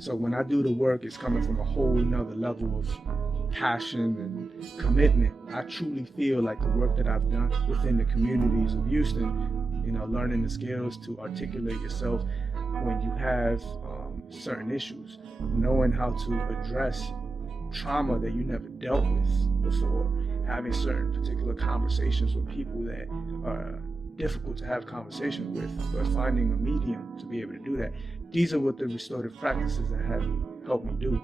So when I do the work, it's coming from a whole nother level of passion and commitment. I truly feel like the work that I've done within the communities of Houston, you know, learning the skills to articulate yourself when you have certain issues, knowing how to address trauma that you never dealt with before, having certain particular conversations with people that are difficult to have conversations with, but finding a medium to be able to do that. These are what the restorative practices that have helped me do.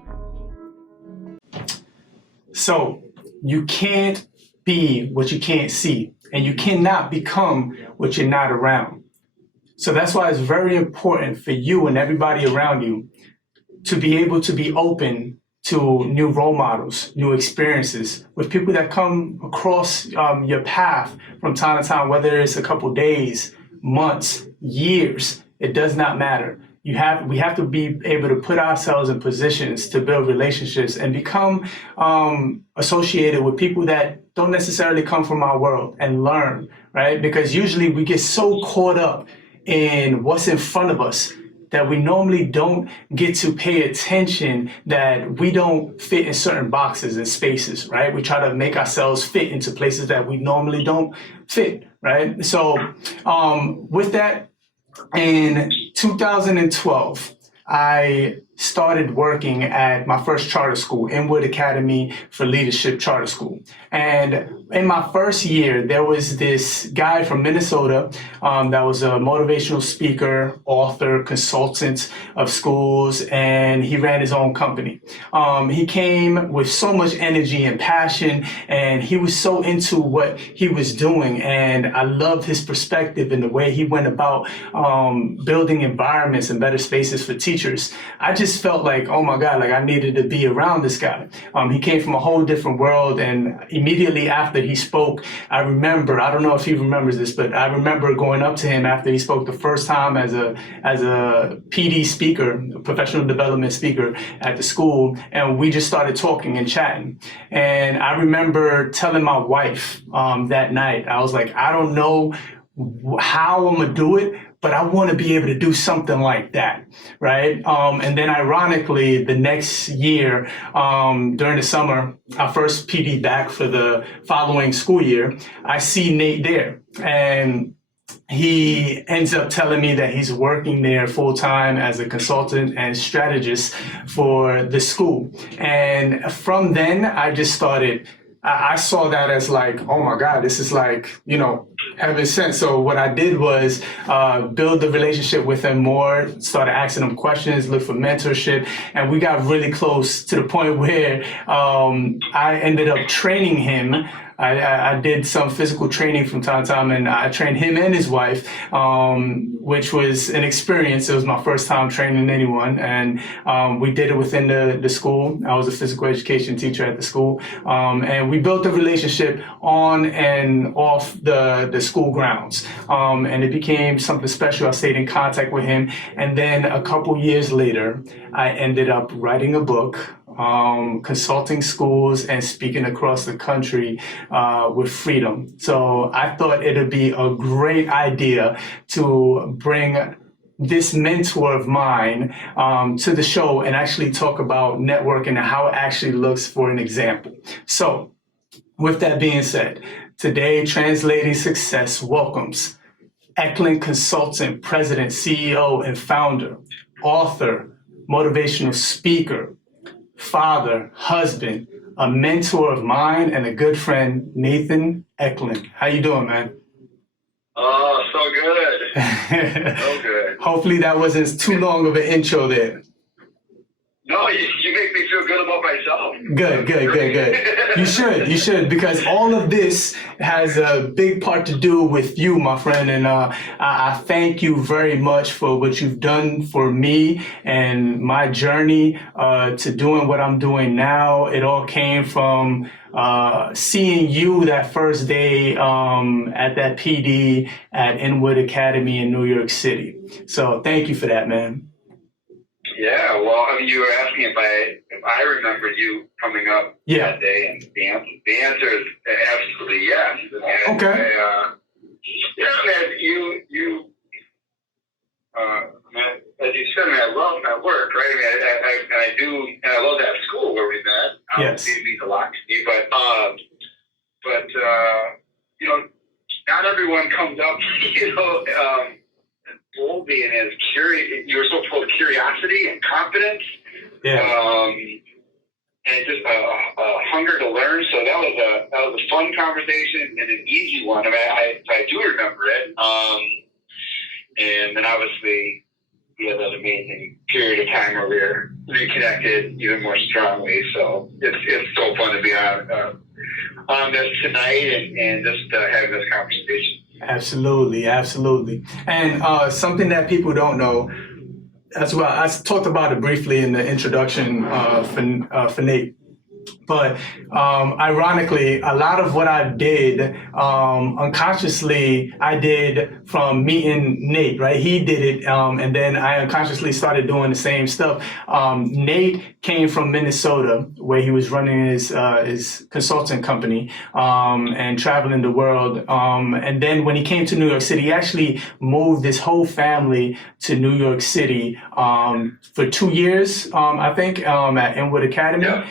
So you can't be what you can't see, and you cannot become what you're not around. So that's why it's very important for you and everybody around you to be able to be open to new role models, new experiences with people that come across your path from time to time, whether it's a couple days, months, years, it does not matter. We have to be able to put ourselves in positions to build relationships and become associated with people that don't necessarily come from our world and learn, right? Because usually we get so caught up in what's in front of us that we normally don't get to pay attention that we don't fit in certain boxes and spaces, right? We try to make ourselves fit into places that we normally don't fit, right? So with that, in 2012, I started working at my first charter school, Inwood Academy for Leadership Charter School. And in my first year, there was this guy from Minnesota that was a motivational speaker, author, consultant of schools, and he ran his own company. He came with so much energy and passion, and he was so into what he was doing. And I loved his perspective and the way he went about building environments and better spaces for teachers. I just felt like, oh my God, like I needed to be around this guy. He came from a whole different world, and immediately after he spoke, I remember, I don't know if he remembers this, but I remember going up to him after he spoke the first time as a PD speaker, a professional development speaker at the school, and we just started talking and chatting. And I remember telling my wife that night, I was like, I don't know how I'm gonna do it, but I want to be able to do something like that, right? And then ironically, the next year, during the summer, our first PD back for the following school year, I see Nate there. And he ends up telling me that he's working there full time as a consultant and strategist for the school. And from then, I just started, I saw that as like, oh my God, this is like, you know, heaven sent. So what I did was build the relationship with him more, started asking him questions, look for mentorship, and we got really close to the point where I ended up training him. I did some physical training from time to time, and I trained him and his wife, which was an experience. It was my first time training anyone, and we did it within the school. I was a physical education teacher at the school, and we built a relationship on and off the school grounds, and it became something special. I stayed in contact with him, and then a couple years later, I ended up writing a book, consulting schools and speaking across the country with freedom. So I thought it'd be a great idea to bring this mentor of mine to the show and actually talk about networking and how it actually looks for an example. So with that being said, today Translating Success welcomes Eklund consultant, president, CEO, and founder, author, motivational speaker, father, husband, a mentor of mine, and a good friend, Nathan Eklund. How you doing, man? Oh, so good. So good. Hopefully that wasn't too long of an intro there. No, you make me feel good about myself. Good. You should, because all of this has a big part to do with you, my friend, and I thank you very much for what you've done for me and my journey to doing what I'm doing now. It all came from seeing you that first day at that PD at Inwood Academy in New York City. So thank you for that, man. Yeah, well, I mean, you were asking if I remember you coming up that day, and the answer is absolutely yes. I mean, okay. Yeah, man, you as you said, I mean, I love my work, right? I do, and I love that school where we met. Yes. It means a lot to me, but you know, not everyone comes up, you know, boldly and as curious. You were so full of curiosity and confidence. Yeah. And just a hunger to learn. So that was a fun conversation and an easy one. I mean, I do remember it. And then obviously we had that amazing period of time where we were reconnected even more strongly. So it's so fun to be on this tonight and just having this conversation. Absolutely. And something that people don't know as well, I talked about it briefly in the introduction for Nate. But ironically, a lot of what I did unconsciously, I did from meeting Nate, right? He did it, and then I unconsciously started doing the same stuff. Nate came from Minnesota, where he was running his consulting company and traveling the world. And then when he came to New York City, he actually moved his whole family to New York City for 2 years, I think, at Inwood Academy. Yeah.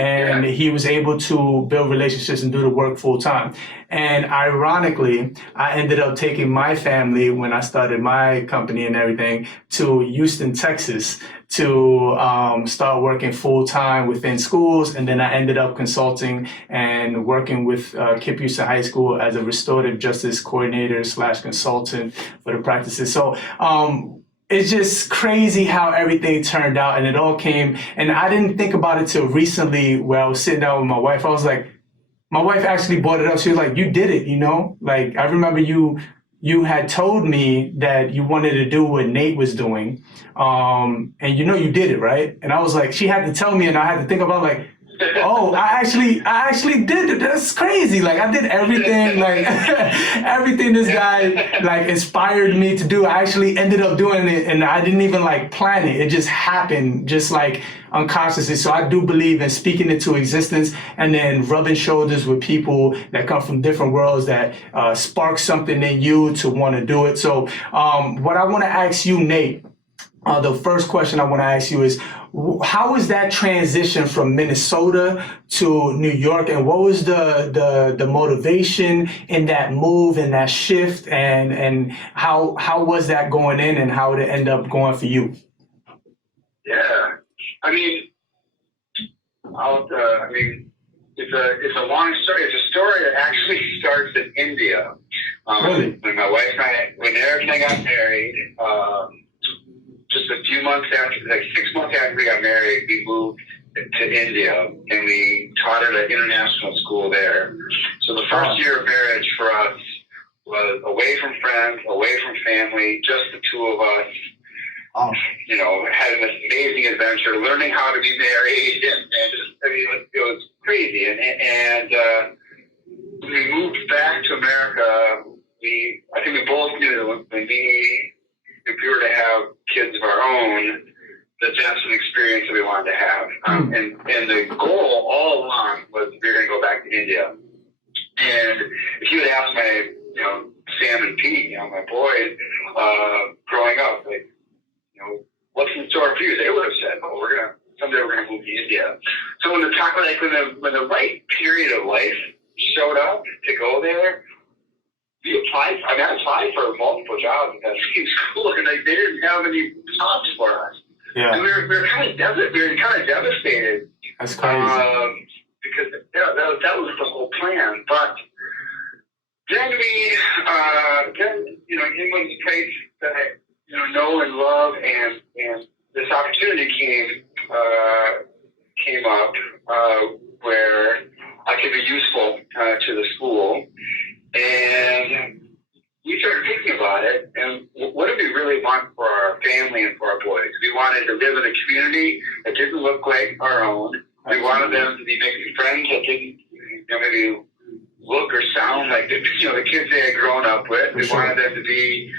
And he was able to build relationships and do the work full time. And ironically, I ended up taking my family when I started my company and everything to Houston, Texas to start working full time within schools. And then I ended up consulting and working with Kip Houston High School as a restorative justice coordinator / consultant for the practices. So it's just crazy how everything turned out, and it all came. And I didn't think about it till recently where I was sitting down with my wife. I was like, my wife actually brought it up. She was like, you did it, you know? Like, I remember you had told me that you wanted to do what Nate was doing. And you know you did it, right? And I was like, she had to tell me, and I had to think about like, oh, I actually did it. That's crazy. Like I did everything, like everything this guy like inspired me to do. I actually ended up doing it, and I didn't even like plan it. It just happened, just like unconsciously. So I do believe in speaking it to existence and then rubbing shoulders with people that come from different worlds that spark something in you to want to do it. So what I want to ask you, Nate, the first question I want to ask you is, how was that transition from Minnesota to New York, and what was the motivation in that move and that shift, and how was that going in, and how did it end up going for you? Yeah, I mean, it's a long story. It's a story that actually starts in India. Really? When my wife and when Eric and I got married. Just a few months after, like 6 months after we got married, we moved to India and we taught at an international school there. So the first year of marriage for us was away from friends, away from family, just the two of us. You know, having this amazing adventure, learning how to be married, and just, I mean, it was crazy. And when we moved back to America, I think we both knew if we were to have kids of our own, that's an experience that we wanted to have. And the goal all along was we were going to go back to India. And if you had asked my, you know, Sam and Pete, you know, my boys, growing up, like, you know, what's in store for you? They would have said, oh, someday we're going to move to India. So when the right period of life showed up to go there, we applied. I applied for multiple jobs at that same school, and they didn't have any jobs for us. Yeah. And we were kind of devastated. That's crazy. Because that was the whole plan. But then England's a place that I know and love, and this opportunity came up where I could be useful to the school. And we started thinking about it, and what do we really want for our family and for our boys? We wanted to live in a community that didn't look like our own. We wanted them to be making friends that didn't, maybe look or sound like the kids they had grown up with. We wanted them to be,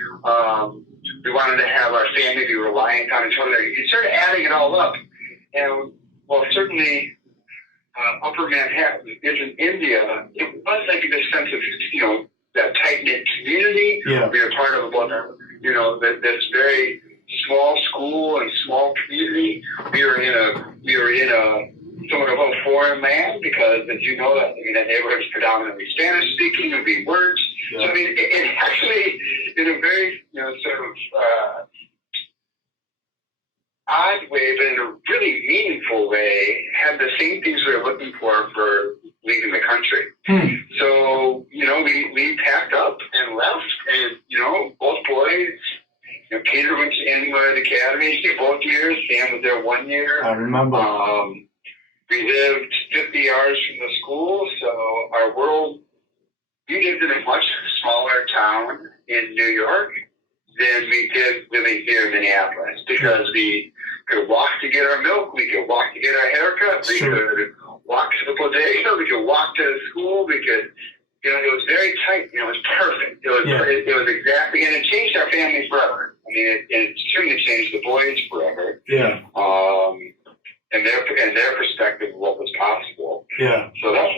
we wanted to have our family be reliant on each other. You started adding it all up, and certainly. Upper Manhattan in India, it was like this sense of, that tight-knit community. Yeah. We were part of this very small school and small community. We were in a somewhat of a foreign land because, as you know, that neighborhood is predominantly Spanish speaking, and we weren't. So I mean, it actually, in a very sort of odd way, but in a really meaningful way, had the same things we were looking for leaving the country. So, we packed up and left, and, both boys, Peter went to England Academy both years. Sam was there 1 year. I remember. We lived 50 yards from the school, so we lived in a much smaller town in New York than we did living here in Minneapolis, because we could walk to get our milk, we could walk to get our haircut, we could walk to the bodega, we could walk to school, we could, it was very tight, it was perfect. It was exactly, and it changed our family forever. I mean, it certainly changed the boys forever. Yeah. And their perspective of what was possible. Yeah. So that's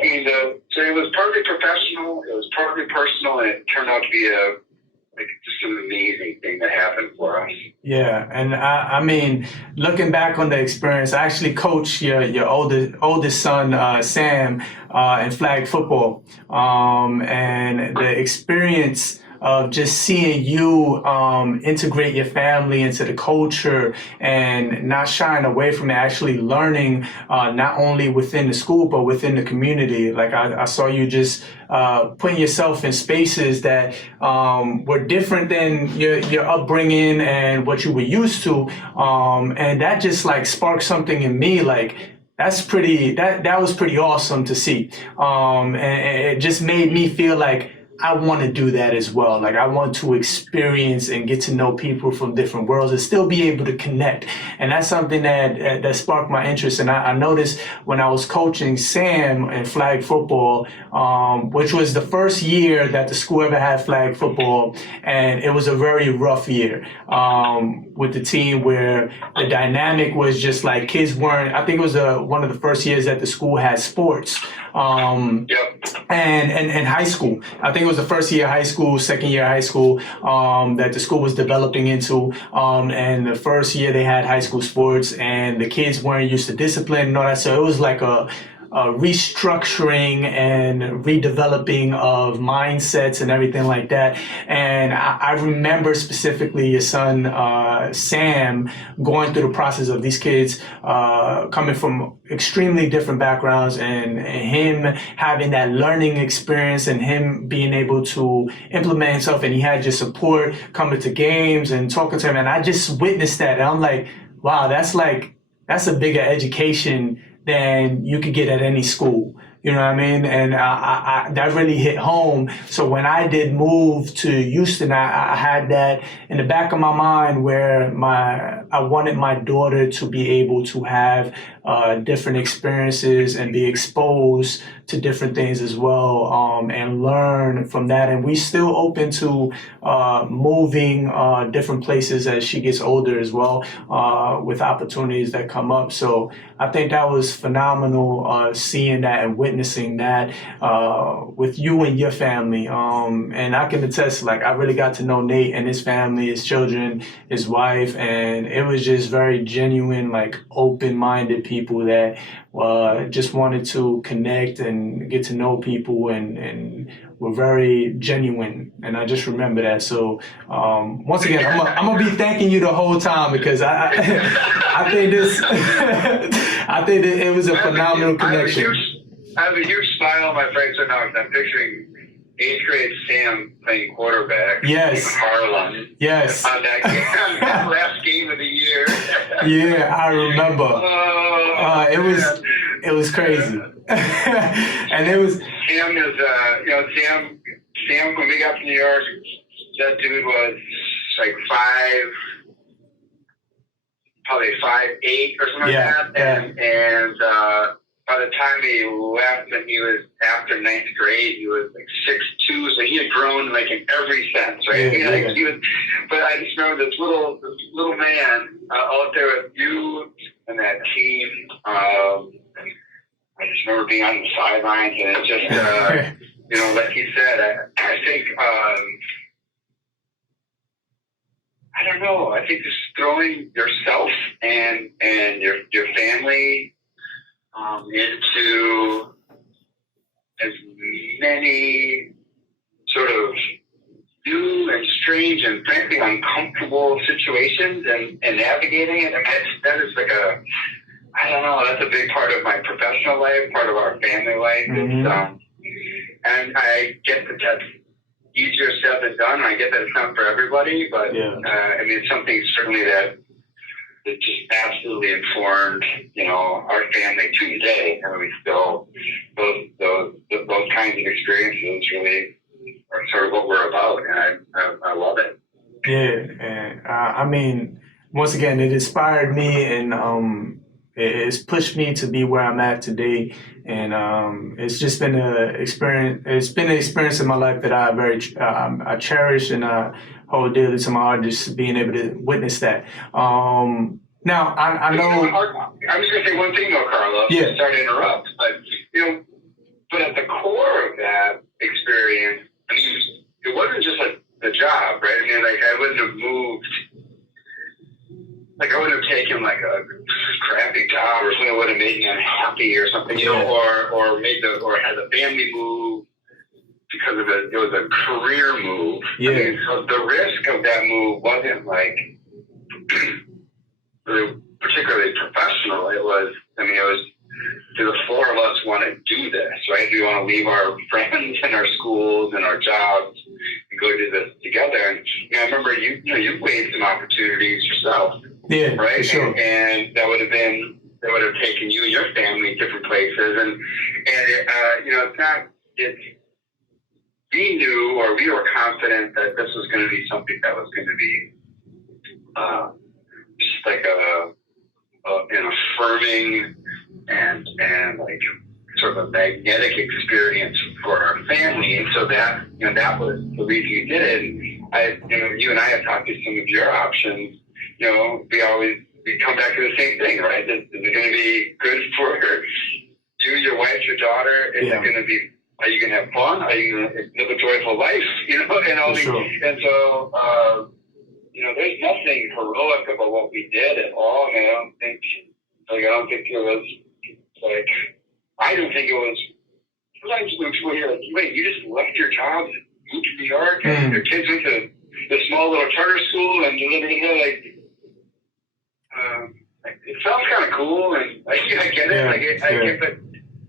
so it was partly professional, it was partly personal, and it turned out to be just an amazing thing that happened for us. Yeah, and I mean, looking back on the experience, I actually coached your oldest son, Sam, in flag football, and the experience of just seeing you integrate your family into the culture and not shying away from it, actually learning not only within the school but within the community. Like I saw you just putting yourself in spaces that were different than your upbringing and what you were used to, and that just like sparked something in me. Like that was pretty awesome to see, and it just made me feel like I want to do that as well. Like I want to experience and get to know people from different worlds and still be able to connect. And that's something that sparked my interest. And I noticed when I was coaching Sam in flag football, which was the first year that the school ever had flag football, and it was a very rough year with the team where the dynamic was just like kids weren't. I think it was one of the first years that the school had sports. And high school. I think it was the first year of high school, second year of high school that the school was developing into. And the first year they had high school sports, and the kids weren't used to discipline and all that. So it was like a restructuring and redeveloping of mindsets and everything like that. And I remember specifically your son, Sam, going through the process of these kids coming from extremely different backgrounds, and him having that learning experience and him being able to implement himself. And he had your support coming to games and talking to him. And I just witnessed that. And I'm like, wow, that's a bigger education than you could get at any school. You know what I mean? And I that really hit home. So when I did move to Houston, I had that in the back of my mind where I wanted my daughter to be able to have different experiences and be exposed to different things as well, and learn from that. And we still open to moving different places as she gets older as well, with opportunities that come up. So I think that was phenomenal, seeing that and witnessing that with you and your family. And I can attest, like I really got to know Nate and his family, his children, his wife, and it was just very genuine, like open-minded people that just wanted to connect and get to know people, and were very genuine. And I just remember that. So once again, I'm gonna be thanking you the whole time, because I think this I think that it was a phenomenal connection. I have a huge smile on my face right now because I'm picturing 8th grade Sam playing quarterback. Yes. In Harlem. Yes. On that game, that last game of the year. Yeah, I remember. It was crazy. And it was. Sam is, Sam, when we got to New York, that dude was like probably 5'8" or something like that. And by the time he left, and he was after 9th grade, he was like 6'2", so he had grown like in every sense, right? He was, but I just remember this little man out there with you and that team. I just remember being on the sidelines, and it just, like you said, I think, I don't know. I think throwing yourself and your family into as many sort of new and strange and frankly uncomfortable situations and navigating it. I mean, that is like I don't know, that's a big part of my professional life, part of our family life. Mm-hmm. And I get that that's easier said than done. I get that it's not for everybody, but I mean, it's something certainly that just absolutely informed, our family to today. I mean, we still, those kinds of experiences really are sort of what we're about, and I love it. Yeah, and I mean, once again, it inspired me, and it's pushed me to be where I'm at today. And it's just been an experience. It's been an experience in my life that I cherish and hold dearly to my heart. Just being able to witness that. Now I know. I was going to say one thing though, Carlos. Yeah. Sorry to interrupt, but but at the core of that experience, I mean, it wasn't just the job, right? I mean, like I wouldn't have moved. Like I wouldn't have taken like a crappy job or something that would have made me unhappy or something, or had the family move because of it. It was a career move. Yeah. I mean, so the risk of that move wasn't like really particularly professional. It was do the four of us want to do this, right? Do we want to leave our friends and our schools and our jobs and go do this together? And I remember you weighed some opportunities yourself. Yeah, right. For sure. And that would have taken you and your family different places. And we knew, or we were confident that this was going to be something that was going to be just like an affirming and like sort of a magnetic experience for our family. And so that was the reason you did it. And you and I have talked to some of your options. We come back to the same thing, right? Is it going to be good for you, your wife, your daughter? Is it going to be? Are you going to have fun? Are you going to live a joyful life? And all these. Sure. And so, there's nothing heroic about what we did at all. I mean, I don't think it was like. I don't think it was. Sometimes when people hear like, "Wait, you just left your job, moved to New York, and your kids went to the small little charter school and it sounds kind of cool, and I get it. I get, but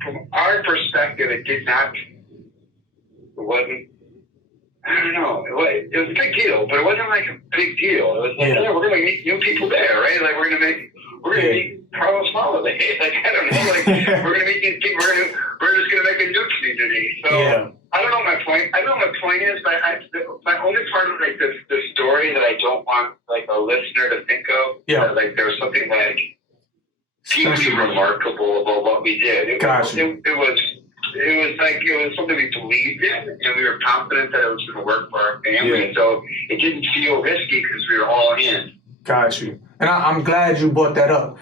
from our perspective, it wasn't. I don't know. It was a big deal, but it wasn't like a big deal. It was like, we're gonna meet new people there, right? Like we're gonna meet Carlos Malave. Like I don't know. Like we're gonna meet these people. We're just gonna make a new community. So. I don't know what my point. I don't know what my point is, but my only part of like the story that I don't want like a listener to think of. That, like there was something like deeply remarkable about what we did. It was something we believed in, and we were confident that it was going to work for our family. Yeah. So it didn't feel risky because we were all in. Got you. And I'm glad you brought that up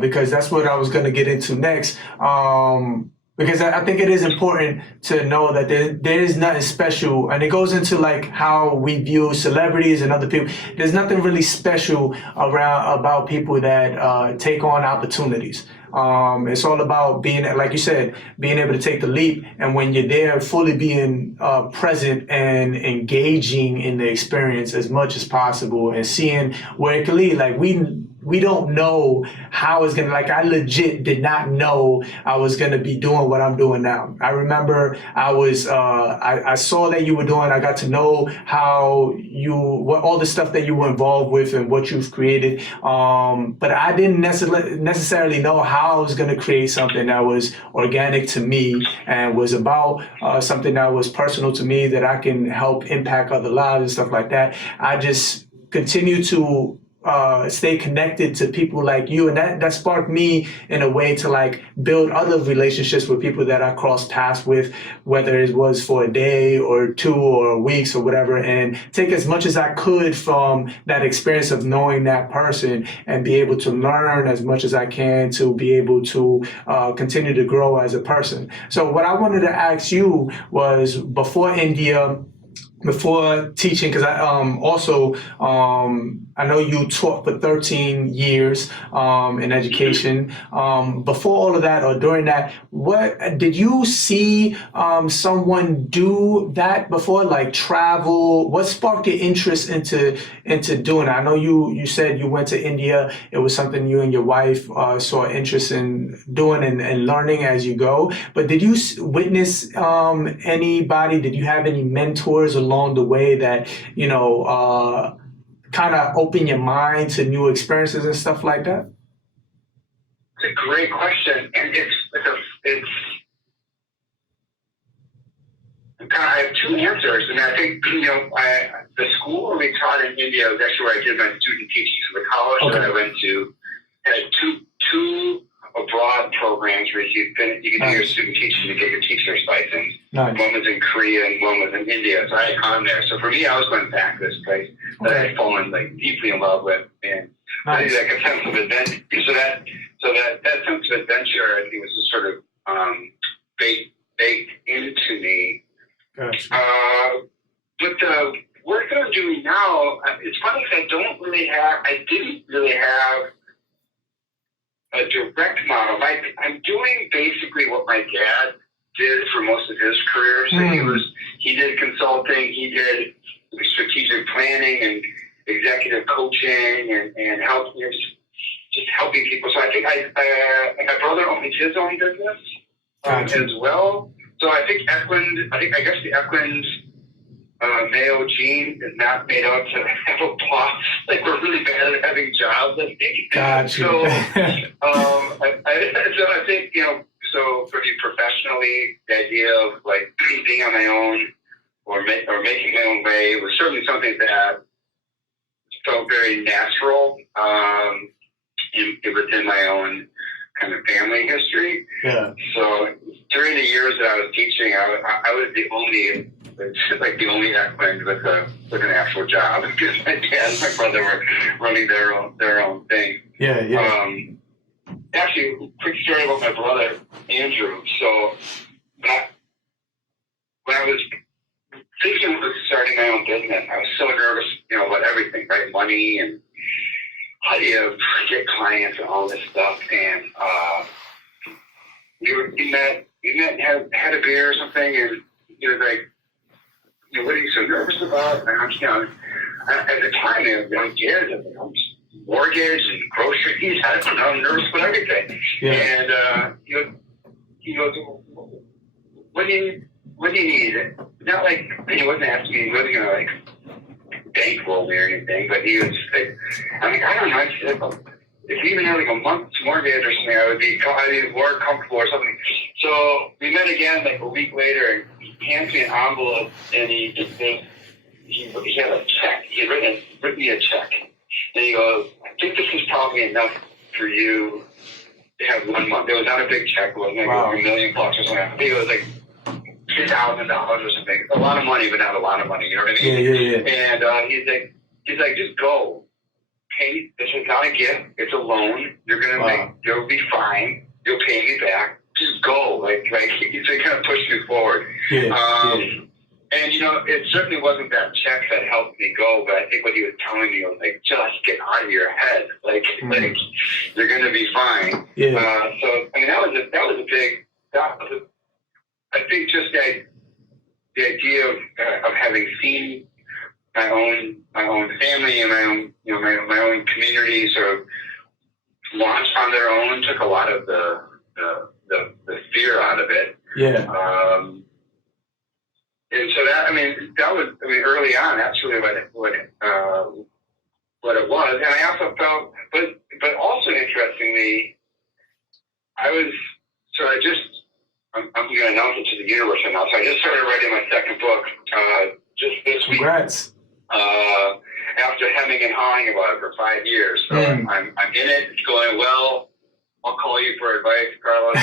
because that's what I was going to get into next. Because I think it is important to know that there is nothing special, and it goes into like how we view celebrities and other people. There's nothing really special about people that take on opportunities. It's all about being, like you said, being able to take the leap, and when you're there, fully being present and engaging in the experience as much as possible, and seeing where it can lead. Like we don't know how it's gonna. Like I legit did not know I was gonna be doing what I'm doing now. I remember I saw that you were doing. I got to know what all the stuff that you were involved with and what you've created. But I didn't necessarily know how I was gonna create something that was organic to me and was about something that was personal to me, that I can help impact other lives and stuff like that. I just continue to stay connected to people like you, and that sparked me in a way to like build other relationships with people that I crossed paths with, whether it was for a day or two or weeks or whatever, and take as much as I could from that experience of knowing that person and be able to learn as much as I can to be able to continue to grow as a person. So what I wanted to ask you was, before India, before teaching, because I also I know you taught for 13 years in education. Before all of that or during that, what did you see someone do that before, like travel? What sparked your interest into doing it? I know you said you went to India. It was something you and your wife saw interest in doing and learning as you go. But did you witness anybody? Did you have any mentors along the way that kind of open your mind to new experiences and stuff like that? It's a great question, and I have two answers. And I think the school where we taught in India was actually where I did my student teaching. So the college that I went to had two abroad programs where you can do your student teaching to get your teacher's license. Nice. One was in Korea and one was in India. So I had gone there. So for me, I was going back to this place that I had fallen deeply in love with, and I think like a sense of adventure. So that sense of adventure, I think, was just sort of baked into me. Gotcha. But the work that I'm doing now, it's funny because I didn't really have a direct model. I'm doing basically what my dad did for most of his career. So he did consulting, he did strategic planning and executive coaching and help, just helping people. So I think my brother owned his own business as well. So I think I guess the Eklund male gene is not made out to have a boss. Like, we're really bad at having jobs, I think. Gotcha. So, I think, so for me professionally, the idea of being on my own or making my own way was certainly something that felt very natural within my own kind of family history. Yeah. So during the years that I was teaching, I was the only Eklund with an actual job, because my dad and my brother were running their own thing. Yeah. Actually, quick story about my brother Andrew. So when I was thinking of starting my own business, I was so nervous, about everything, right? Money and how do you get clients and all this stuff. And we met and had a beer or something, and he was like, what are you so nervous about? And I'm, at the time, I did mortgage and groceries. I'm nervous about everything. Yeah. And he goes, what do you need? Not like, he wasn't asking me, he wasn't going to bankroll me or anything, but he was like, I don't know. If you even had a month's mortgage or something, I'd be more comfortable or something. So we met again a week later, and he hands me an envelope, and he had a check. He had written me a check. And he goes, I think this is probably enough for you to have 1 month. It was not a big check. It wasn't $1 million or something. I think it was $2,000 or something. A lot of money, but not a lot of money. You know what I mean? Yeah. And he's like, just go. Hey, this is not a gift. It's a loan. You'll be fine. You'll pay me back. Just go. So he kind of pushed me forward. And, it certainly wasn't that check that helped me go, but I think what he was telling me was just get out of your head. You're going to be fine. Yeah. I think just the idea of having seen my own family and my own community sort of launch on their own took a lot of the fear out of it. Yeah. And so that was early on. That's really what it was. And I also felt, but also interestingly, I'm going to announce it to the universe now. So I just started writing my second book just this week. Congrats. After hemming and hawing about it for 5 years. So I'm in it. It's going well. I'll call you for advice, Carlos.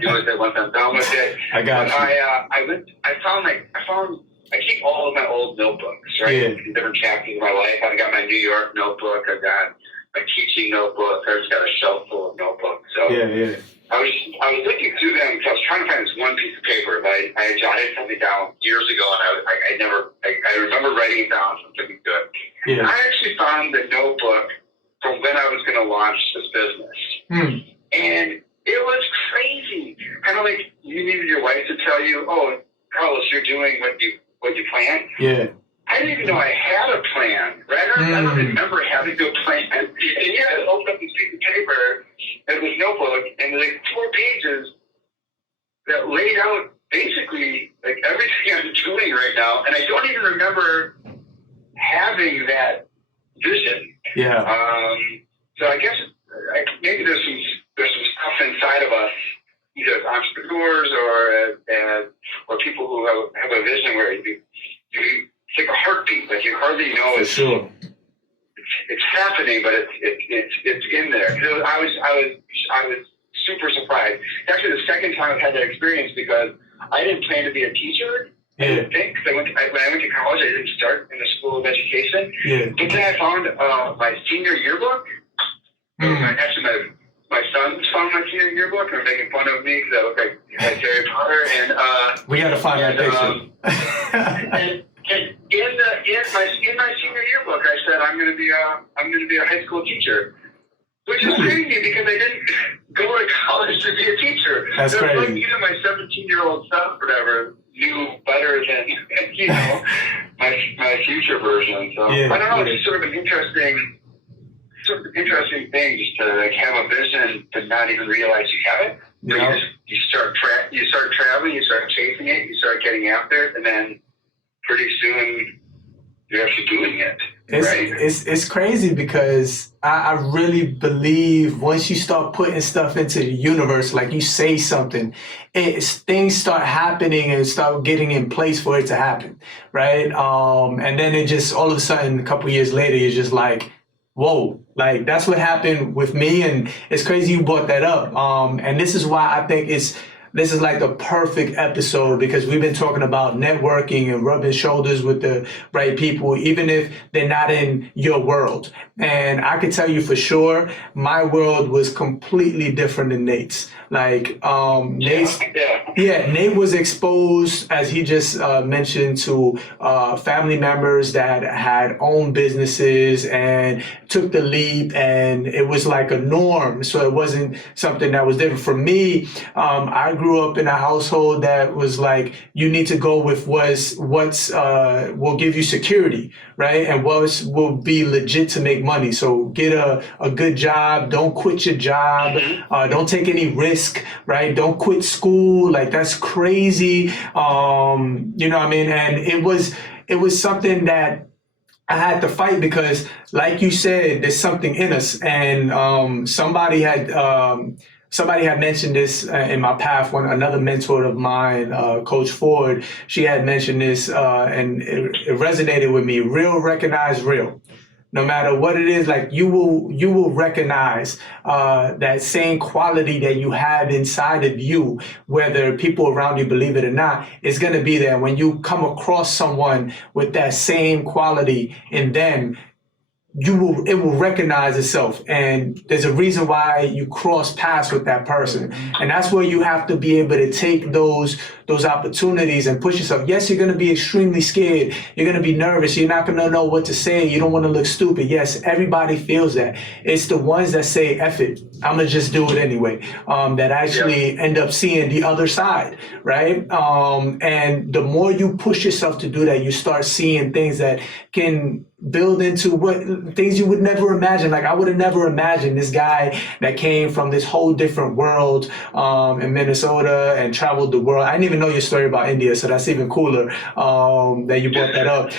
Do it once I'm done with it. I got you. I keep all of my old notebooks, right? Yeah. Different chapters of my life. I've got my New York notebook. I've got my teaching notebook. I've just got a shelf full of notebooks. So I was looking through them because I was trying to find this one piece of paper. I had jotted something down years ago, and I remember writing it down from looking good. Yeah. I actually found the notebook from when I was going to launch this business. And it was crazy. Kind of like you needed your wife to tell you, oh, Carlos, you're doing what you planned. Yeah. I didn't even know I had a plan, right? I don't remember having a plan. And yeah, I opened up this piece of paper, and this notebook, and there's like 4 pages that laid out basically like everything I'm doing right now. And I don't even remember having that vision. Yeah. So I guess maybe there's some stuff inside of us, either as entrepreneurs or people who have a vision where you it's like a heartbeat, like you hardly know it's happening, but it's in there. I was super surprised. It's actually the second time I've had that experience because I didn't plan to be a teacher. I didn't think, because when I went to college, I didn't start in the School of Education. Yeah. But then I found my senior yearbook. My sons found my senior yearbook and were making fun of me because I look like Harry Potter. And we got to find that picture. And in my senior yearbook, I said I'm going to be a high school teacher, which is crazy because I didn't go to college to be a teacher. That's crazy. Like even my 17-year-old self, whatever, knew better than my future version. So I don't know. It's sort of an interesting thing just to like have a vision but not even realize you have it. Yeah. You start traveling, you start chasing it, you start getting after it, and then pretty soon you're actually doing it. It's crazy because I really believe once you start putting stuff into the universe, like you say something, things start happening and start getting in place for it to happen, right? And then it just all of a sudden, a couple years later, you're just like, whoa, like that's what happened with me. And it's crazy you brought that up. And this is why I think this is like the perfect episode because we've been talking about networking and rubbing shoulders with the right people, even if they're not in your world. And I can tell you for sure, my world was completely different than Nate's. Like, Nate was exposed, as he just mentioned, to family members that had owned businesses and took the leap, and it was like a norm. So it wasn't something that was different. For me, I grew up in a household that was like, you need to go with what's will give you security, right? And what will be legit to make money. So get a good job. Don't quit your job. Don't take any risk, right? Don't quit school. Like that's crazy. You know what I mean? And it was something that I had to fight because, like you said, there's something in us. And somebody had mentioned this in my path. Another mentor of mine, Coach Ford, she had mentioned this, and it resonated with me. Real recognize real. No matter what it is, like you will recognize that same quality that you have inside of you, whether people around you believe it or not, is going to be there. When you come across someone with that same quality in them, it will recognize itself. And there's a reason why you cross paths with that person. And that's where you have to be able to take those opportunities and push yourself. Yes, you're going to be extremely scared. You're going to be nervous. You're not going to know what to say. You don't want to look stupid. Yes, everybody feels that. It's the ones that say, F it, I'm going to just do it anyway, that actually end up seeing the other side, right? And the more you push yourself to do that, you start seeing things that can build into things you would never imagine. Like I would have never imagined this guy that came from this whole different world in Minnesota and traveled the world. I didn't even know your story about India, so that's even cooler that you brought that up.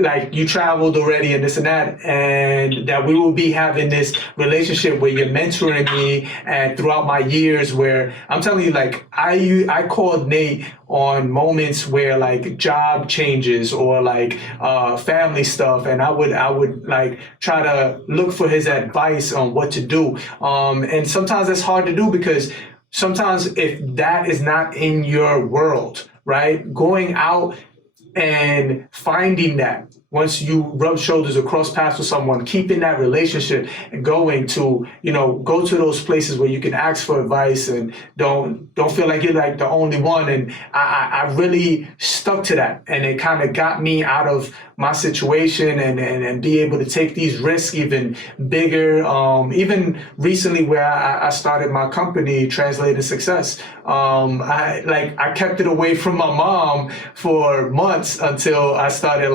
Like you traveled already and this and that, and that we will be having this relationship where you're mentoring me, and throughout my years where I'm telling you, like I called Nate on moments where like job changes or like family stuff, and I would like try to look for his advice on what to do. And sometimes it's hard to do because sometimes if that is not in your world, right, going out and finding that once you rub shoulders or cross paths with someone, keeping that relationship and going to, go to those places where you can ask for advice and don't feel like you're like the only one. And I really stuck to that, and it kind of got me out of my situation and be able to take these risks even bigger. Even recently where I started my company, Translated Success, I kept it away from my mom for months until I started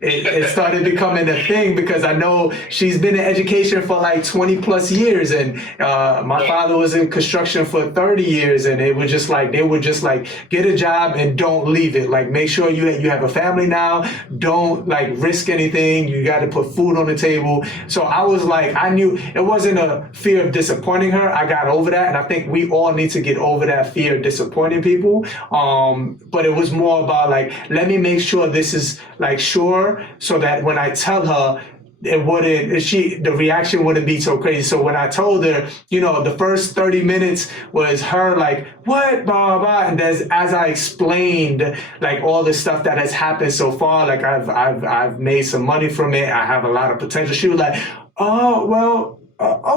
it started becoming a thing, because I know she's been in education for like 20 plus years, and my father was in construction for 30 years, and it was just like, they would just like, get a job and don't leave it. Like, make sure you have a family now. Don't like risk anything. You got to put food on the table. So I was like, I knew it wasn't a fear of disappointing her. I got over that, and I think we all need to get over that fear of disappointing people. But it was more about like, let me make sure this is like sure, so that when I tell her, the reaction wouldn't be so crazy. So when I told her, the first 30 minutes was her like, what, blah, blah, and as I explained like all the stuff that has happened so far, like I've made some money from it, I have a lot of potential, she was like, oh, well,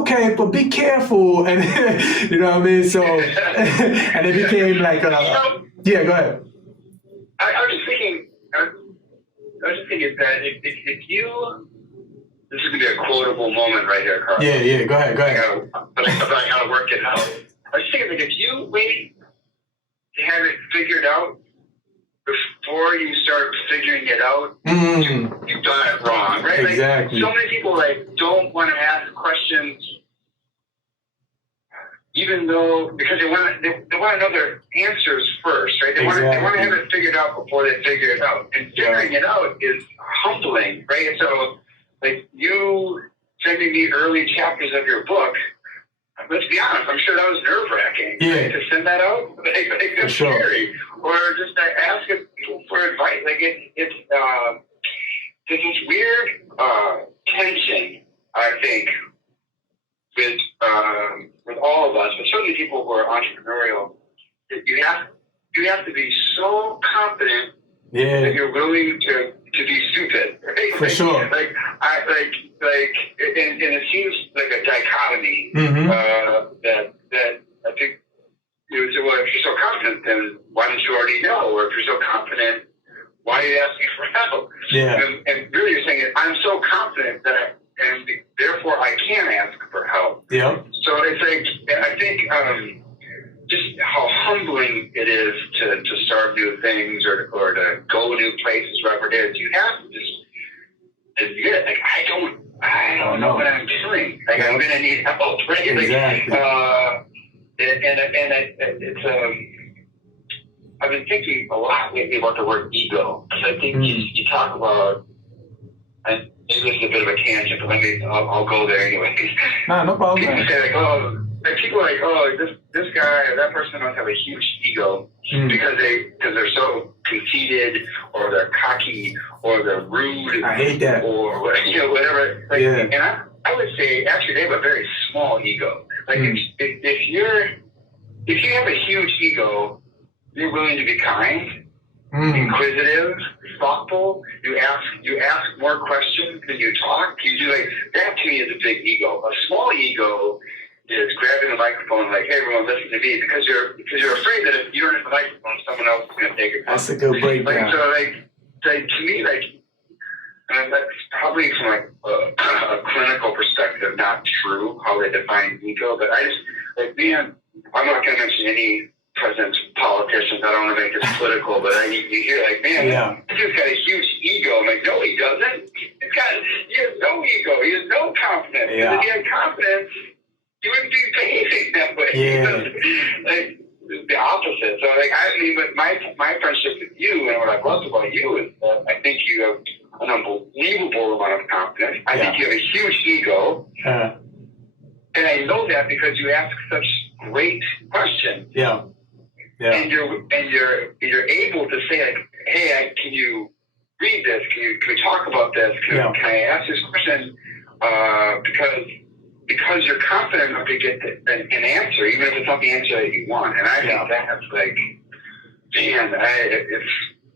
okay, but be careful. And you know what I mean? So, and it became like, yeah, go ahead. I was just thinking that if you, this is going to be a quotable moment right here, Carlos. Yeah, go ahead. But I got to work it out. I was thinking, like, if you wait to have it figured out before you start figuring it out, you've done it wrong, right? Exactly. Like, so many people don't want to ask questions, even though, because they want to know their answers first, right? They want to have it figured out before they figure it out, and figuring it out is humbling, right? So, like, you sending me early chapters of your book, let's be honest, I'm sure that was nerve-wracking. Yeah. Right? To send that out, it's scary. Or just to ask people for advice. Like, it's there's this weird tension, I think, with all of us, but certainly people who are entrepreneurial, that you have to be so confident that you're willing to be stupid, right? For sure. And it seems like a dichotomy that I think you would say, well, if you're so confident, then why didn't you already know? Or if you're so confident, why are you asking for help? Yeah. And really, you're saying, I'm so confident that and therefore I can ask for help. Yeah. So it's like, I think just how humbling it is to start new things or to go new places, wherever it is. You have to just admit, like, I don't know what I'm doing. Like, I'm going to need help, right? Exactly. It's I've been thinking a lot lately about the word ego, because I think you talk about, and maybe this is a bit of a tangent, but I'll go there anyways. No problem. People say this guy or that person must have a huge ego because they're so conceited, or they're cocky, or they're rude. I hate that. Or whatever. Like, and I would say actually they have a very small ego. Like if you have a huge ego, you're willing to be kind, inquisitive, thoughtful. You ask more questions than you talk. You do that. To me is a big ego. A small ego is grabbing the microphone like, hey, everyone, listen to me, because you're afraid that if you don't have the microphone, someone else is going to take it. That's a good breakdown. To me, and that's probably from a clinical perspective not true how they define ego, but I just man, I'm not going to mention any present politicians. I don't want to make this political, but you hear man, this dude's got a huge ego. I'm like, no, he doesn't. He has no ego. He has no confidence. Yeah. If he had confidence, he wouldn't be behaving that way. Yeah. The opposite. So but my friendship with you and what I've loved about you is that I think you have an unbelievable amount of confidence. I think you have a huge ego. And I know that because you ask such great questions. Yeah. And you're able to say hey, can you read this? Can we talk about this? Can I ask this question? Because you're confident enough to get an answer, even if it's not the answer that you want. And I think that's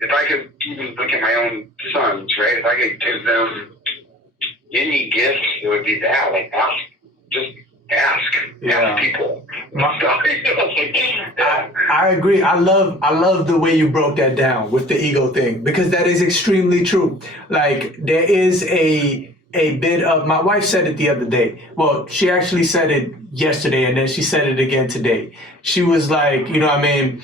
if I could even look at my own sons, right? If I could give them any gift, it would be that. Like, just ask people. I agree. I love the way you broke that down with the ego thing, because that is extremely true. Like, there is a bit of, my wife said it the other day. Well, she actually said it yesterday, and then she said it again today. She was like, you know what I mean?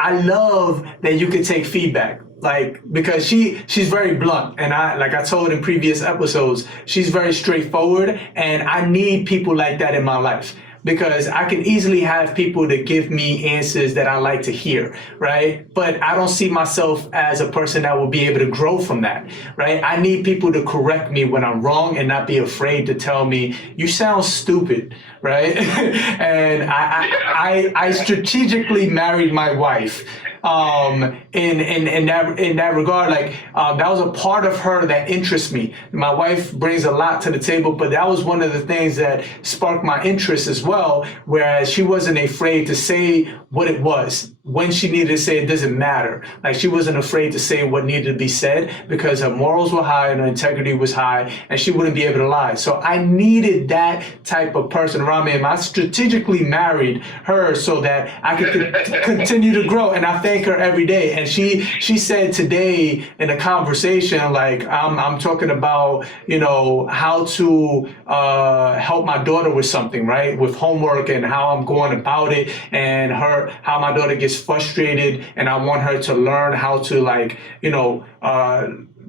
I love that you could take feedback. Like, because she's very blunt, and I told in previous episodes, she's very straightforward, and I need people like that in my life, because I can easily have people to give me answers that I like to hear, right? But I don't see myself as a person that will be able to grow from that, right? I need people to correct me when I'm wrong and not be afraid to tell me, you sound stupid, right? And I strategically married my wife in that regard. Like, that was a part of her that interests me. My wife brings a lot to the table, but that was one of the things that sparked my interest as well, whereas she wasn't afraid to say what it was. When she needed to say, it doesn't matter. Like, she wasn't afraid to say what needed to be said, because her morals were high and her integrity was high, and she wouldn't be able to lie. So I needed that type of person around me, and I strategically married her so that I could continue to grow. And I thank her every day. And she said today in a conversation, like, I'm talking about, you know, how to help my daughter with something, right? With homework, and how I'm going about it, and how my daughter gets frustrated, and I want her to learn how to, like, you know,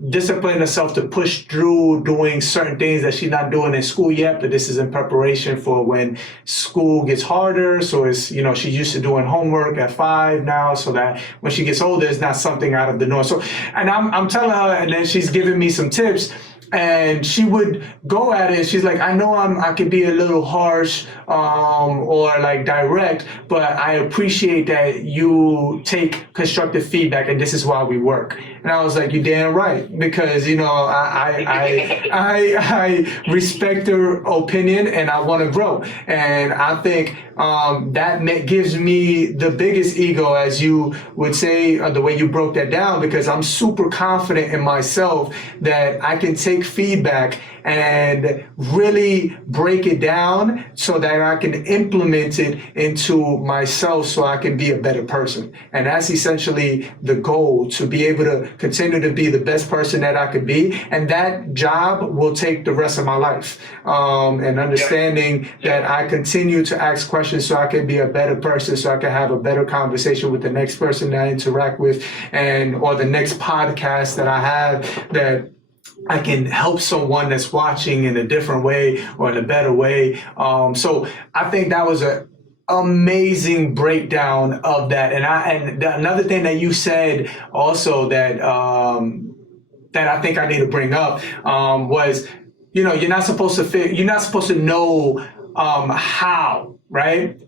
discipline herself to push through doing certain things that she's not doing in school yet, but this is in preparation for when school gets harder. So it's, you know, she's used to doing homework at 5 now, so that when she gets older, it's not something out of the norm. So, and I'm telling her, and then she's giving me some tips, and she would go at it. She's like, I know I could be a little harsh or like direct, but I appreciate that you take constructive feedback, and this is why we work. And I was like, you're damn right, because, you know, I respect her opinion, and I want to grow. And I think that gives me the biggest ego, as you would say, the way you broke that down, because I'm super confident in myself that I can take feedback and really break it down so that I can implement it into myself, so I can be a better person. And that's essentially the goal, to be able to continue to be the best person that I could be. And that job will take the rest of my life. And understanding that I continue to ask questions so I can be a better person, so I can have a better conversation with the next person that I interact with, or the next podcast that I have, that I can help someone that's watching in a different way or in a better way. So I think that was an amazing breakdown of that. And another thing that you said also that I think I need to bring up was, you know, you're not supposed to know how, right?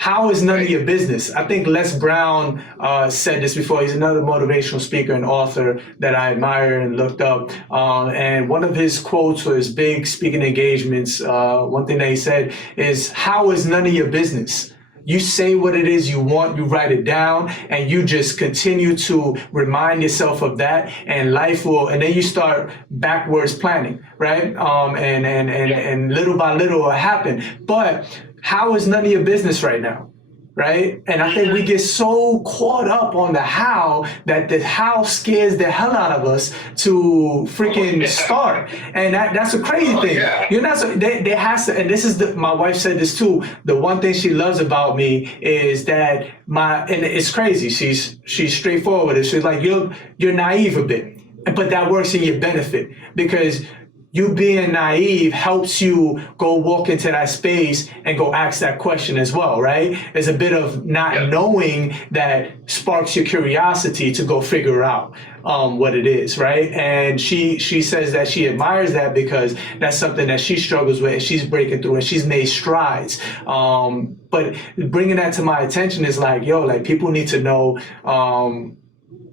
How is none of your business. I think Les Brown said this before. He's another motivational speaker and author that I admire and looked up. And one of his quotes for his big speaking engagements, one thing that he said is, how is none of your business? You say what it is you want, you write it down, and you just continue to remind yourself of that, and life will, and then you start backwards planning, right? And little by little it'll happen. But how is none of your business right now, right? And I think we get so caught up on the how that the how scares the hell out of us to freaking start. And that's a crazy thing. You're not so, there has to, and this is my wife said this too, the one thing she loves about me is that and it's crazy, she's straightforward. She's like, you're naive a bit, but that works in your benefit, because you being naive helps you go walk into that space and go ask that question as well, right? There's a bit of not knowing that sparks your curiosity to go figure out what it is, right? And she says that she admires that, because that's something that she struggles with, and she's breaking through, and she's made strides. But bringing that to my attention is like, yo, like, people need to know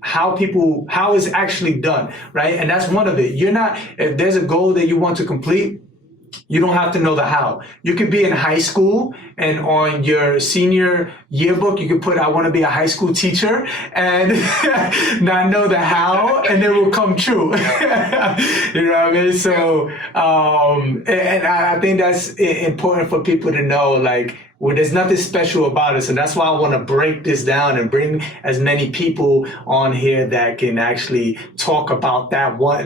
how it's actually done, right? And that's one of it. If there's a goal that you want to complete, You don't have to know the how. You could be in high school and on your senior yearbook, you could put, I want to be a high school teacher and not know the how, and it will come true. You know what I mean? So, and I think that's important for people to know, like, well, there's nothing special about us. And that's why I want to break this down and bring as many people on here that can actually talk about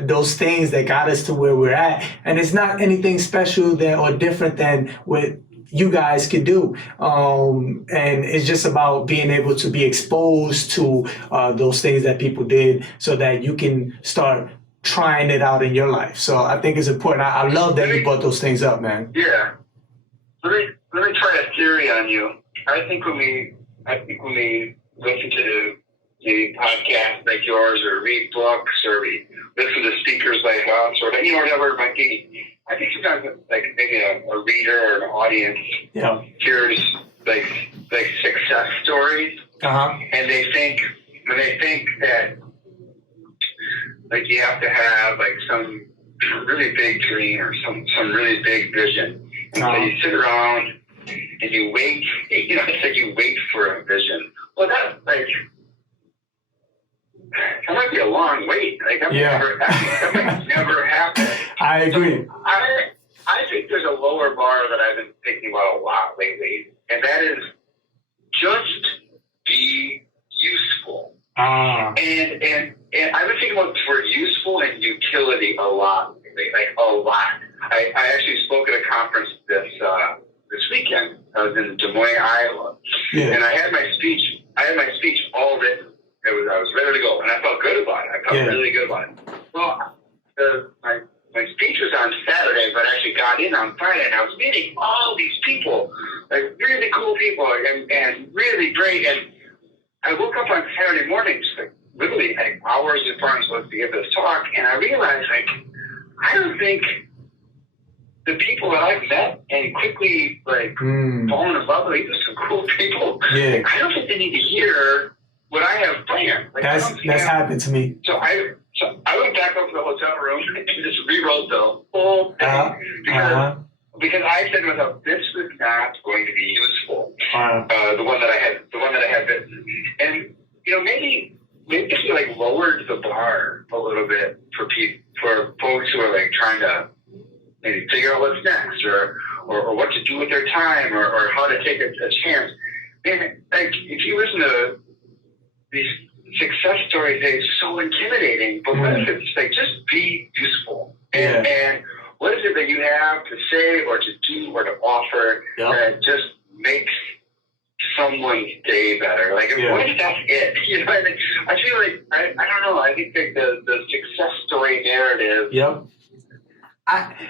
those things that got us to where we're at. And it's not anything special or different than what you guys could do. And it's just about being able to be exposed to those things that people did so that you can start trying it out in your life. So I think it's important. I love that you brought those things up, man. Yeah. Let me try a theory on you. I think when we listen to the podcasts like yours, or read books, or we listen to speakers like us, or whatever it might be, I think sometimes like maybe a reader or an audience hears like success stories, and they think that like you have to have like some really big dream or some really big vision. And so you sit around and you wait, it's like you wait for a vision. Well, that might be a long wait. Like that might never happen. I agree. So I think there's a lower bar that I've been thinking about a lot lately, and that is just be useful. And I've been thinking about the word useful and utility a lot lately, like a lot. I actually spoke at a conference this weekend. I was in Des Moines, Iowa, and I had my speech all written. I was ready to go, and I felt good about it. I felt really good about it. Well, my speech was on Saturday, but I actually got in on Friday, and I was meeting all these people, like really cool people, and really great. And I woke up on Saturday morning, just like literally like hours before I'm supposed to give this talk, and I realized like I don't think the people that I've met and quickly like fallen in love with, these are some cool people. Yeah. I don't think they need to hear what I have planned. Like, that's happened to me. So I went back up to the hotel room and just rewrote the whole thing because I said to myself, this was not going to be useful. The one that I had written, and maybe if you like lowered the bar a little bit for folks who are like trying to maybe figure out what's next, or what to do with their time, or how to take a chance. And like if you listen to these success stories, they're so intimidating. But what if it's like just be useful? And what is it that you have to say or to do or to offer that just makes someone's day better? Like what if that's it? I feel like I don't know. I think that the success story narrative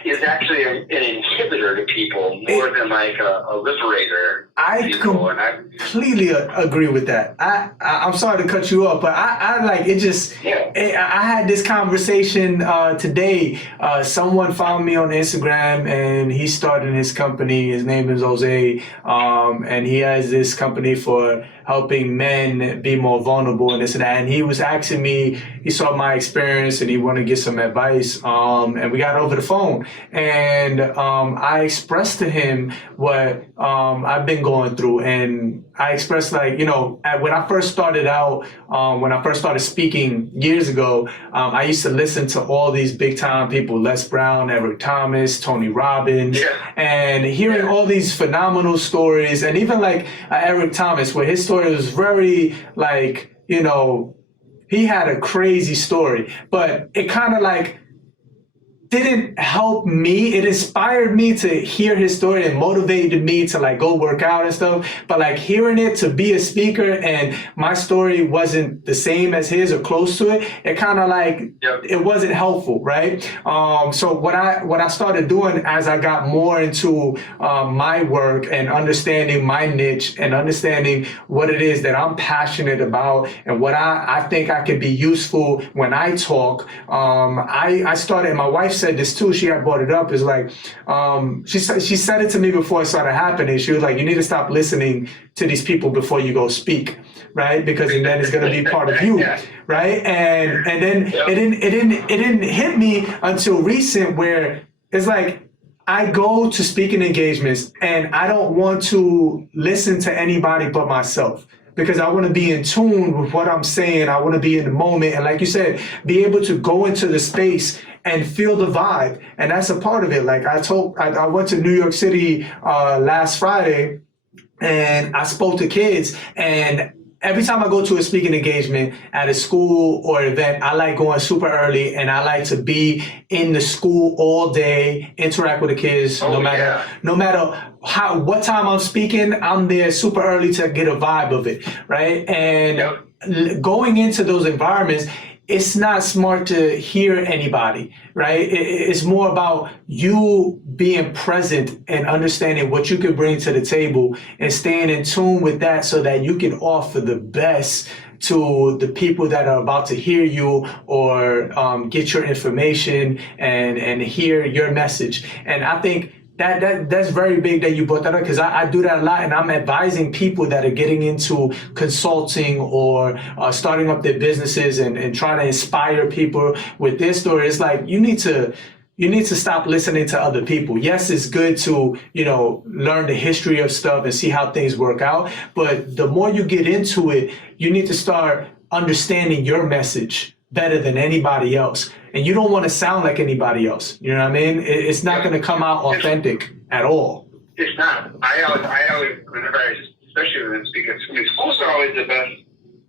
is actually an inhibitor to people more than like a liberator. I completely agree with that. I'm sorry to cut you off, but I like it. Just I had this conversation today. Someone found me on Instagram, and he started his company. His name is Jose, and he has this company for helping men be more vulnerable and this and that. And he was asking me, he saw my experience and he wanted to get some advice. And we got over the phone, and I expressed to him what I've been going through. And I expressed like, when I first started out, when I first started speaking years ago, I used to listen to all these big time people, Les Brown, Eric Thomas, Tony Robbins, and hearing all these phenomenal stories. And even like Eric Thomas, where his story was very like, he had a crazy story, but it kind of like didn't help me. It inspired me to hear his story and motivated me to like go work out and stuff. But like hearing it to be a speaker and my story wasn't the same as his or close to it, it kind of like it wasn't helpful, right? So what I started doing as I got more into my work and understanding my niche and understanding what it is that I'm passionate about and what I think I could be useful when I talk. I started. My wife said this too. She had brought it up. Is like she said it to me before it started happening. She was like, "You need to stop listening to these people before you go speak, right? Because then it's going to be part of you, right?" And then it didn't hit me until recent, where it's like I go to speaking engagements and I don't want to listen to anybody but myself, because I want to be in tune with what I'm saying. I want to be in the moment. And like you said, be able to go into the space and feel the vibe. And that's a part of it. Like I went to New York City last Friday, and I spoke to kids, and every time I go to a speaking engagement at a school or event, I like going super early, and I like to be in the school all day, interact with the kids, no matter what time I'm speaking, I'm there super early to get a vibe of it, right? And going into those environments, it's not smart to hear anybody, right? It's more about you being present and understanding what you could bring to the table and staying in tune with that so that you can offer the best to the people that are about to hear you or get your information and hear your message. And I think that's very big that you brought that up, because I do that a lot, and I'm advising people that are getting into consulting or starting up their businesses and trying to inspire people with their story. It's like you need to stop listening to other people. Yes, it's good to, learn the history of stuff and see how things work out, but the more you get into it, you need to start understanding your message better than anybody else. And you don't want to sound like anybody else. You know what I mean? It's not going to come out authentic at all. It's not. I always, whenever especially when I'm speaking, schools are always the best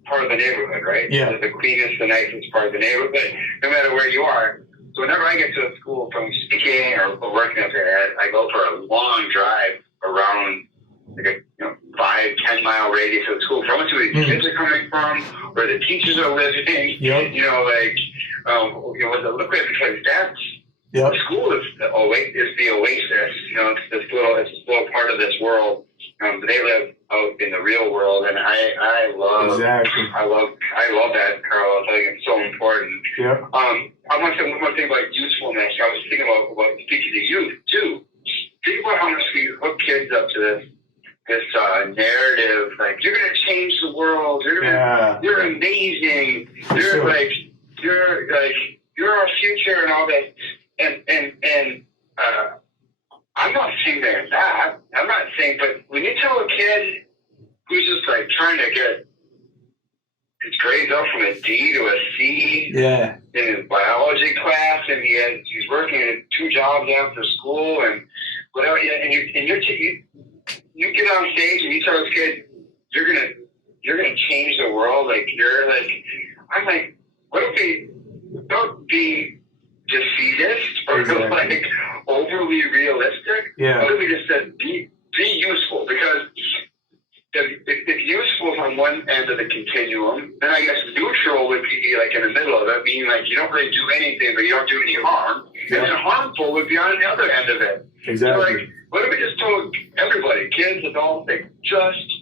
part of the neighborhood, right? Yeah. The cleanest, the nicest part of the neighborhood, no matter where you are. So whenever I get to a school from speaking or working up there, I go for a long drive around like a 5-10 mile radius of the school. From where the kids are coming from, where the teachers are living. Yep. With the liquid, because that's Yep. school is the oasis. It's this little part of this world. They live out in the real world, and I love that, Carlos. I think it's so important. Yep. I want to say one more thing about usefulness. I was thinking about speaking to youth too. Think about how much we hook kids up to this narrative, like you're gonna change the world. You're amazing. You're our future and all that. And I'm not saying that. I'm not saying, but when you tell a kid who's just like trying to get his grades up from a D to a C in his biology class, and he's working at 2 jobs after school and whatever, and you get on stage and you tell this kid you're gonna change the world, I'm like, what if we don't be defeatist or like overly realistic? Yeah. What if we just said be useful? Because if useful is on one end of the continuum, then I guess neutral would be like in the middle of it, meaning like you don't really do anything, but you don't do any harm. Yeah. And then harmful would be on the other end of it. Exactly. So what if we just told everybody, kids, adults, just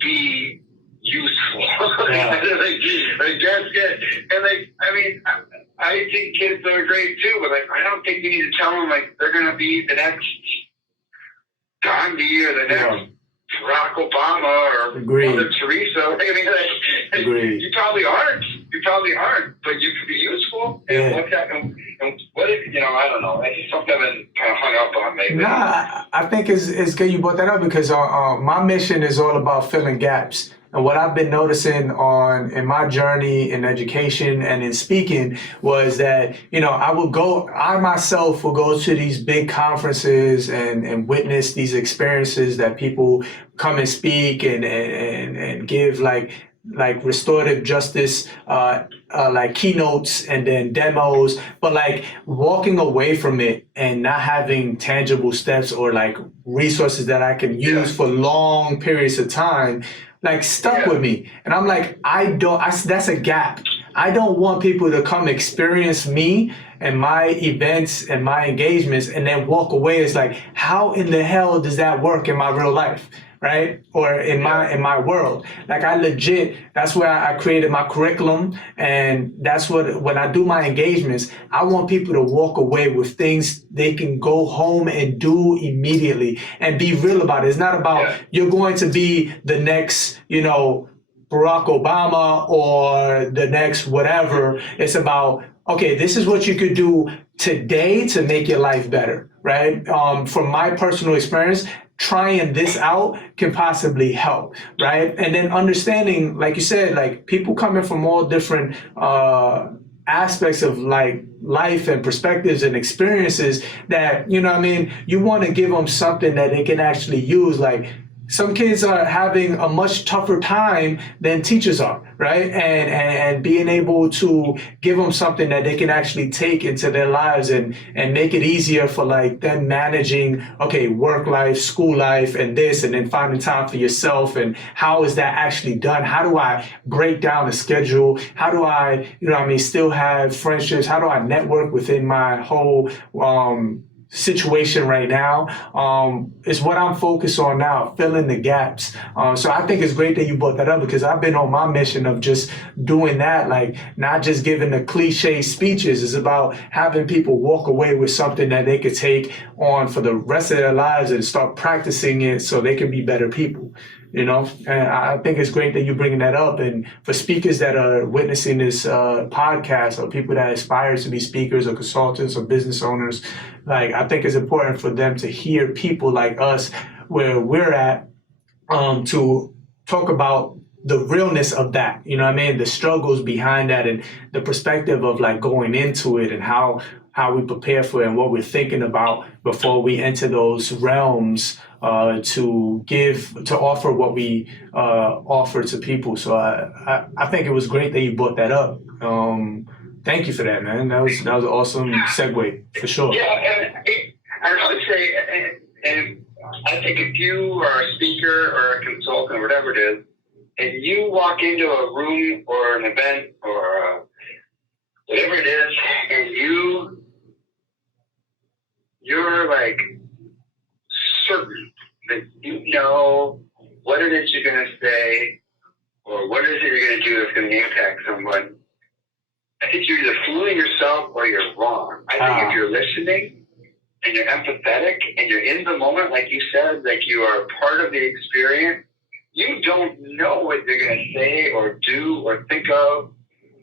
be useful? Yeah. That's it. And I think kids are great too, but I don't think you need to tell them they're gonna be the next Gandhi or the next Barack Obama or Mother Teresa. Agreed. You probably aren't, but you could be useful. And what's that? And what if, I don't know. That's just something I've been kind of hung up on maybe. Nah, I think it's good you brought that up, because my mission is all about filling gaps. And what I've been noticing in my journey in education and in speaking was that, I myself will go to these big conferences and witness these experiences that people come and speak and give like restorative justice, like keynotes and then demos, but walking away from it and not having tangible steps or resources that I can use for long periods of time, stuck with me. And I'm like, that's a gap. I don't want people to come experience me and my events and my engagements and then walk away. It's like, how in the hell does that work in my real life? Right? Or in my world. That's where I created my curriculum. And that's when I do my engagements, I want people to walk away with things they can go home and do immediately and be real about it. It's not about you're going to be the next, Barack Obama or the next whatever. It's about, okay, this is what you could do today to make your life better. right? From my personal experience, trying this out can possibly help, right? And then understanding, like you said, like people coming from all different aspects of like life and perspectives and experiences that, you know what I mean, you want to give them something that they can actually use. Like some kids are having a much tougher time than teachers are, right? And being able to give them something that they can actually take into their lives and make it easier for like them managing, okay, work life, school life, and this, and then finding time for yourself. And how is that actually done? How do I break down a schedule? How do I, you know what I mean, still have friendships? How do I network within my whole, situation right now is what I'm focused on now, filling the gaps. So I think it's great that you brought that up because I've been on my mission of just doing that, like not just giving the cliche speeches. It's about having people walk away with something that they could take on for the rest of their lives and start practicing it so they can be better people. You know, and I think it's great that you're bringing that up. And for speakers that are witnessing this podcast, or people that aspire to be speakers or consultants or business owners, like I think it's important for them to hear people like us where we're at, to talk about the realness of that, you know what I mean? The struggles behind that and the perspective of like going into it and how we prepare for it and what we're thinking about before we enter those realms to offer what we offer to people. So I think it was great that you brought that up. Thank you for that, man. That was an awesome segue for sure. Yeah, and I would say, and I think if you are a speaker or a consultant or whatever it is, and you walk into a room or an event or whatever it is, and you're like certain that you know what it is you're going to say or what it is that you're going to do that's going to impact someone, I think you're either fooling yourself or you're wrong. I think if you're listening and you're empathetic and you're in the moment, like you said, like you are part of the experience, you don't know what you're going to say or do or think of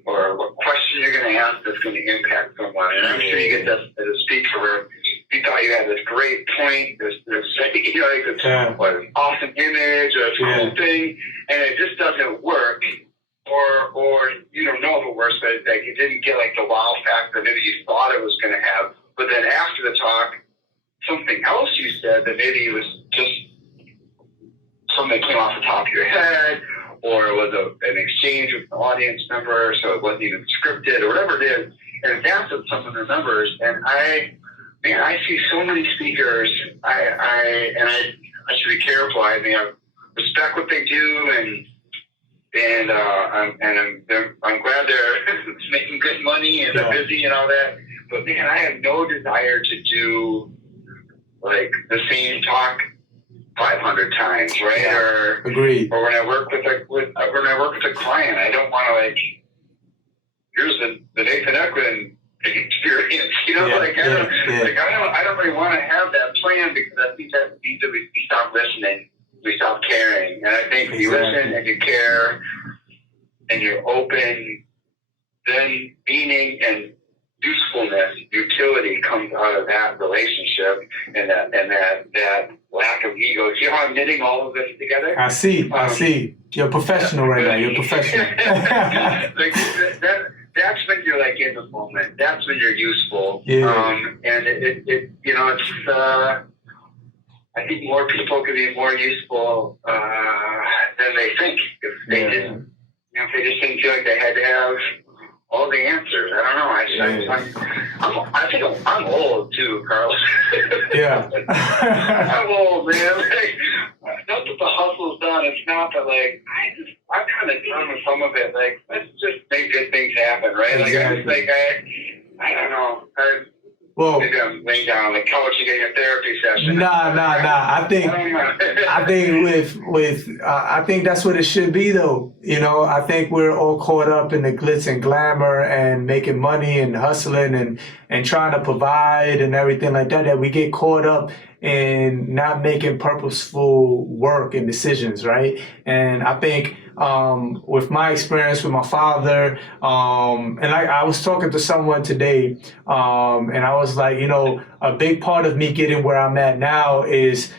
or what question you're going to ask that's going to impact someone. And I'm sure you get that as a speaker where you thought you had this great point, this you know, like this an awesome image or a cool thing, and it just doesn't work. Or you don't know if it works, but like it didn't get like the wow factor that maybe you thought it was going to have. But then after the talk, something else you said that maybe it was just something that came off the top of your head, or it was an exchange with an audience member, so it wasn't even scripted or whatever it is. And that's what someone remembers. And I see so many speakers. I should be careful. I mean, I respect what they do, and I'm glad they're making good money and they're busy and all that. But man, I have no desire to do like the same talk 500 times, right? Yeah. Agreed. Or when I work with a client, I don't want to like, here's the Nathan Eklund experience, you know, I don't really want to have that plan because I think that means that we stop listening. We stop caring. And I think if you listen and you care and you're open, then meaning and usefulness, utility comes out of that relationship and that lack of ego. See how I'm knitting all of this together? I see. You're a professional right now. You're a professional. Like that's when you're like in the moment. That's when you're useful. Yeah. And it you know, it's I think more people could be more useful than they think if they didn't. You know, if they just didn't feel like they had to have all the answers. I don't know. I think I'm old too, Carlos. Yeah. I'm old, man. Like, not that the hustle's done. It's not that like I'm kind of done with some of it. Like let's just make good things happen, right? Exactly. Like I don't know. Maybe I'm laying down on the couch and getting a therapy session. Nah. I think that's what it should be, though. You know, I think we're all caught up in the glitz and glamour and making money and hustling and trying to provide and everything like that. That we get caught up in not making purposeful work and decisions, right? And I think with my experience with my father. And I was talking to someone today, and I was like, a big part of me getting where I'm at now is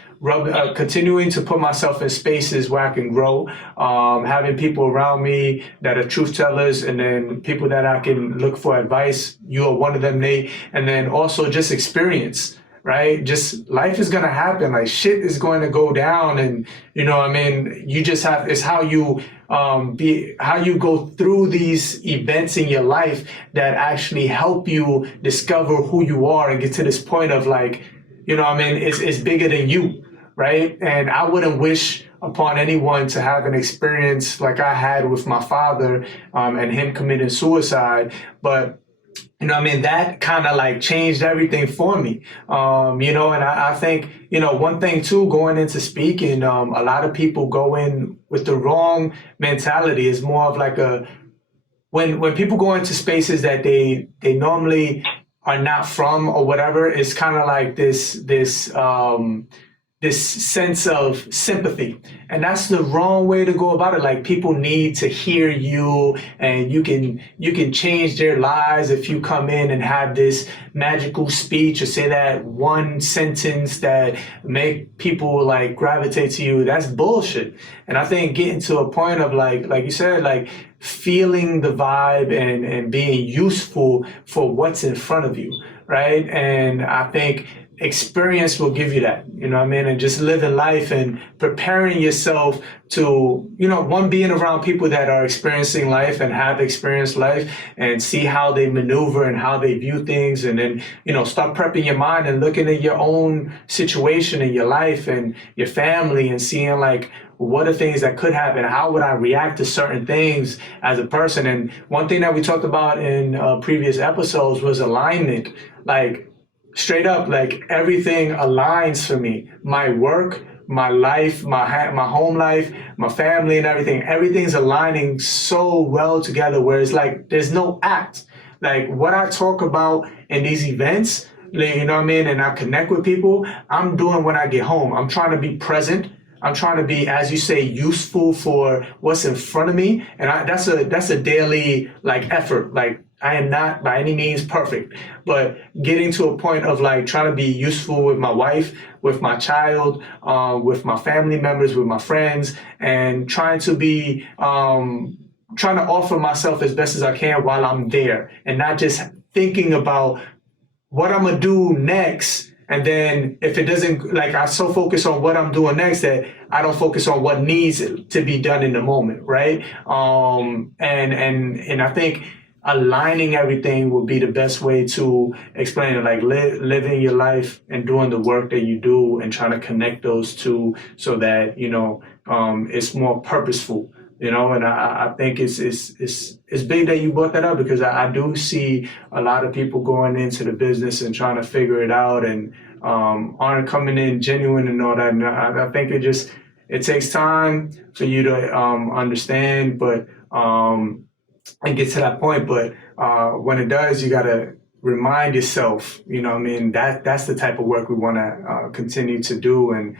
continuing to put myself in spaces where I can grow, having people around me that are truth tellers, and then people that I can look for advice. You are one of them, Nate. And then also just experience, right? Just life is going to happen. Like shit is going to go down. And, you just have, it's how you how you go through these events in your life that actually help you discover who you are and get to this point of like, it's bigger than you. Right. And I wouldn't wish upon anyone to have an experience like I had with my father and him committing suicide. But, that kind of like changed everything for me. And I think, one thing too, going into speaking, a lot of people go in with the wrong mentality. It's more of like when people go into spaces that they normally are not from or whatever, it's kind of like this sense of sympathy. And that's the wrong way to go about it. Like people need to hear you, and you can change their lives if you come in and have this magical speech or say that one sentence that make people like gravitate to you. That's bullshit. And I think getting to a point of like you said, like feeling the vibe and being useful for what's in front of you, right? And I think experience will give you that, and just living life and preparing yourself to, being around people that are experiencing life and have experienced life and see how they maneuver and how they view things. And then, start prepping your mind and looking at your own situation in your life and your family and seeing like, what are things that could happen? How would I react to certain things as a person? And one thing that we talked about in previous episodes was alignment. Like, straight up, like everything aligns for me. My work, my life, my home life, my family and everything's aligning so well together where it's like there's no act. Like what I talk about in these events, and I connect with people, I'm doing when I get home. I'm trying to be present. I'm trying to be, as you say, useful for what's in front of me. And that's a daily like effort. Like I am not by any means perfect, but getting to a point of like trying to be useful with my wife, with my child, with my family members, with my friends, and trying to offer myself as best as I can while I'm there, and not just thinking about what I'm gonna do next. And then if it doesn't, like I so focus on what I'm doing next that I don't focus on what needs to be done in the moment, right? And I think aligning everything would be the best way to explain it, like living your life and doing the work that you do and trying to connect those two so that, it's more purposeful, and I think it's big that you brought that up because I do see a lot of people going into the business and trying to figure it out and aren't coming in genuine and all that. And I think it takes time for you to understand, but and get to that point. But when it does, you got to remind yourself, that's the type of work we want to continue to do and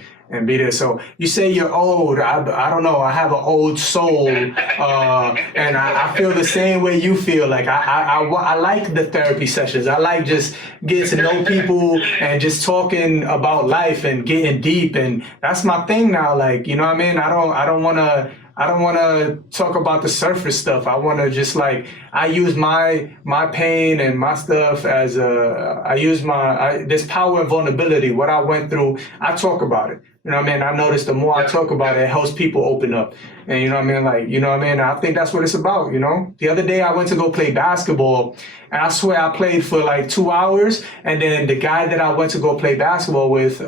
be there. So you say you're old. I don't know. I have an old soul, and I feel the same way you feel. Like I like the therapy sessions. I like just getting to know people and just talking about life and getting deep. And that's my thing now. Like, I don't want to talk about the surface stuff. I want to just like, I use my pain and my stuff as this power and vulnerability, what I went through, I talk about it. I noticed the more I talk about it, it helps people open up. And I think that's what it's about, The other day I went to go play basketball and I swear I played for like 2 hours. And then the guy that I went to go play basketball with,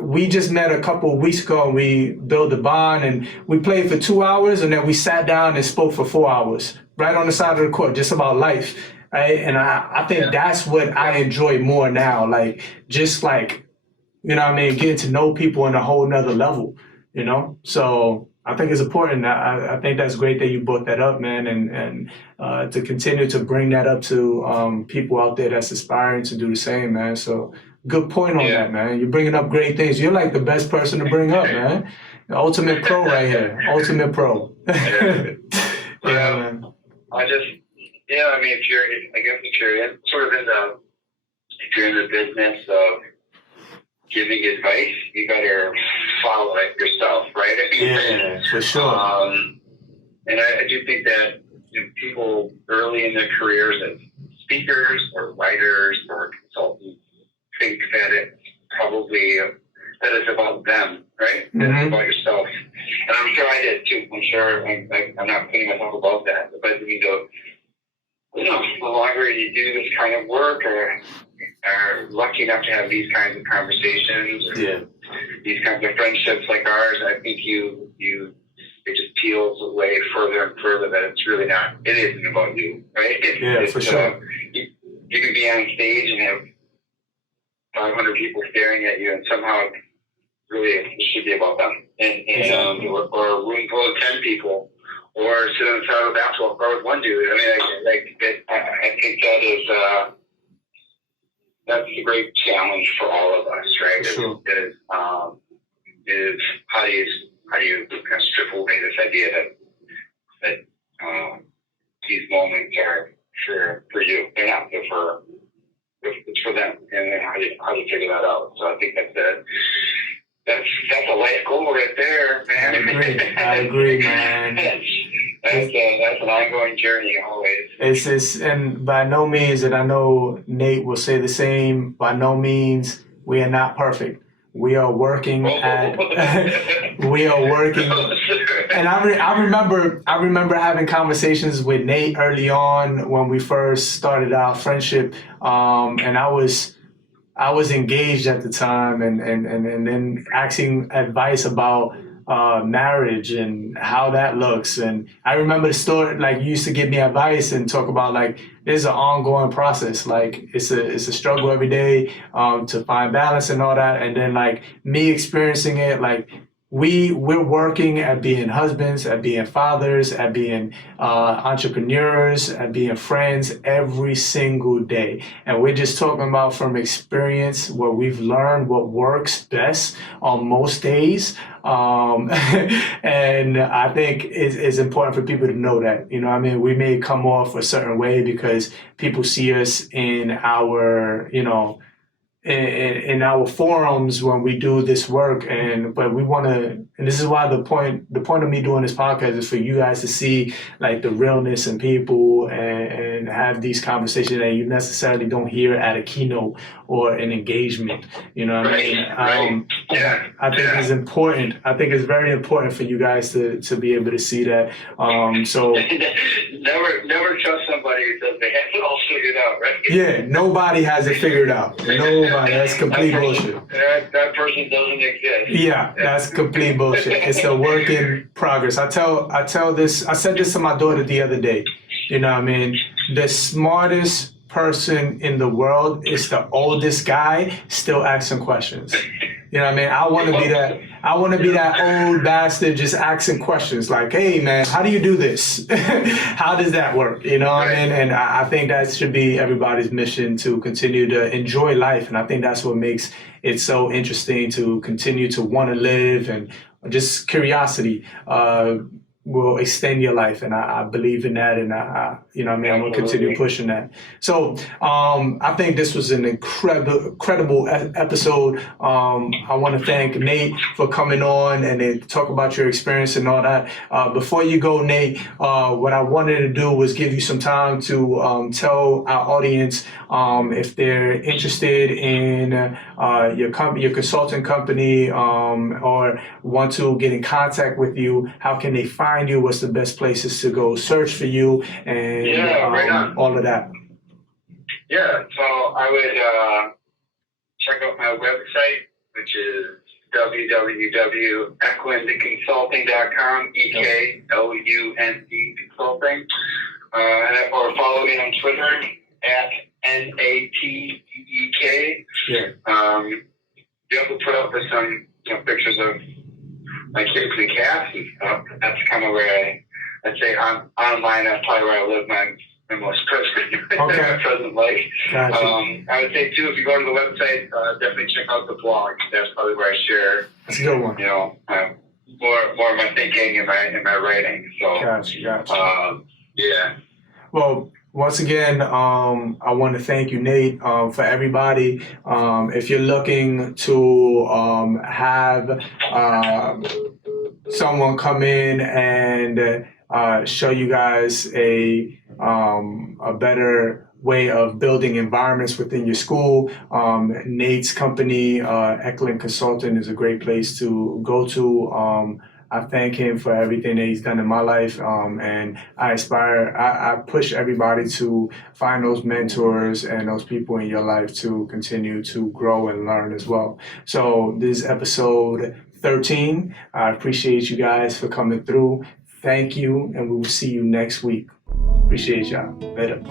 we just met a couple of weeks ago and we built a bond and we played for 2 hours and then we sat down and spoke for 4 hours right on the side of the court, just about life, right? And I think that's what I enjoy more now, like just like, getting to know people on a whole nother level, So I think it's important. I think that's great that you brought that up, man, and to continue to bring that up to people out there that's aspiring to do the same, man. So good point on that, man. You're bringing up great things. You're like the best person to bring up, man. The ultimate pro right here. Ultimate pro. Yeah, man. I just, I mean, if you're in the business of giving advice, you better follow it yourself, right? I mean, yeah, for sure. And I do think that people early in their careers as speakers or writers or consultants think that it's about them, right? Mm-hmm. That it's about yourself. And I'm sure I did too. I'm sure I'm not putting myself above that. But I mean, the longer you do this kind of work or are lucky enough to have these kinds of conversations, these kinds of friendships like ours, I think it just peels away further and further that it isn't about you, right? For sure. You can be on stage and have 500 people staring at you, and somehow really it should be about them. Or a room full of 10 people, or sit on the side of a basketball court with one dude. I mean, I think that's a great challenge for all of us, right? Sure. Is how do you kind of strip away this idea that these moments are for you? They're not. It's for them, and then how do you figure that out? So I think that's a life goal right there, man. I agree, man. That's an ongoing journey always. And by no means, and I know Nate will say the same, by no means we are not perfect. We are working we are working. And I remember having conversations with Nate early on when we first started our friendship. And I was engaged at the time and then asking advice about marriage and how that looks. And I remember the story, like, you used to give me advice and talk about, like, this is an ongoing process. Like, it's a struggle every day to find balance and all that. And then, like, me experiencing it, like, we're working at being husbands, at being fathers, at being entrepreneurs, at being friends every single day. And we're just talking about from experience where we've learned what works best on most days. And I think it's important for people to know that, you know what I mean? We may come off a certain way because people see us in our, in our forums when we do this work, but we want to, and this is why the point of me doing this podcast is for you guys to see, like, the realness in people and have these conversations that you necessarily don't hear at a keynote or an engagement. You know what I mean? I think it's important. I think it's very important for you guys to be able to see that. So never trust somebody who says they have it all figured out, right? Yeah, nobody has it figured out. Nobody. That's complete bullshit. That person doesn't exist. Yeah, that's complete bullshit. It's a work in progress. I said this to my daughter the other day. You know what I mean? The smartest person in the world is the oldest guy still asking questions. You know what I mean? I want to be that old bastard just asking questions like, hey man, how do you do this? How does that work? You know what I mean? And I think that should be everybody's mission, to continue to enjoy life. And I think that's what makes it so interesting, to continue to want to live, and just curiosity will extend your life. And I believe in that. And I'm going to continue pushing that. So I think this was an incredible episode. I want to thank Nate for coming on and then talk about your experience and all that. Before you go, Nate, what I wanted to do was give you some time to tell our audience if they're interested in your consulting company or want to get in contact with you. How can they find you? What's the best places to go search for you, and all of that? Yeah, so I would check out my website, which is www.eklundconsulting.com, EKLUND consulting, or follow me on Twitter at NATEK. Yeah. Be able to put up with some pictures of my kids and cats and stuff. That's kind of where I'd say online, that's probably where I live my most present life. Gotcha. I would say too, if you go to the website, definitely check out the blog. That's probably where I share, That's a good one. more of my thinking and my writing. So, Gotcha. yeah. Well, once again, I want to thank you, Nate. For everybody, if you're looking to have someone come in and show you guys a better way of building environments within your school, Nate's company, Eklund Consulting, is a great place to go to. I thank him for everything that he's done in my life, and I push everybody to find those mentors and those people in your life to continue to grow and learn as well. So this is episode 13. I appreciate you guys for coming through. Thank you, and we will see you next week. Appreciate y'all. Later.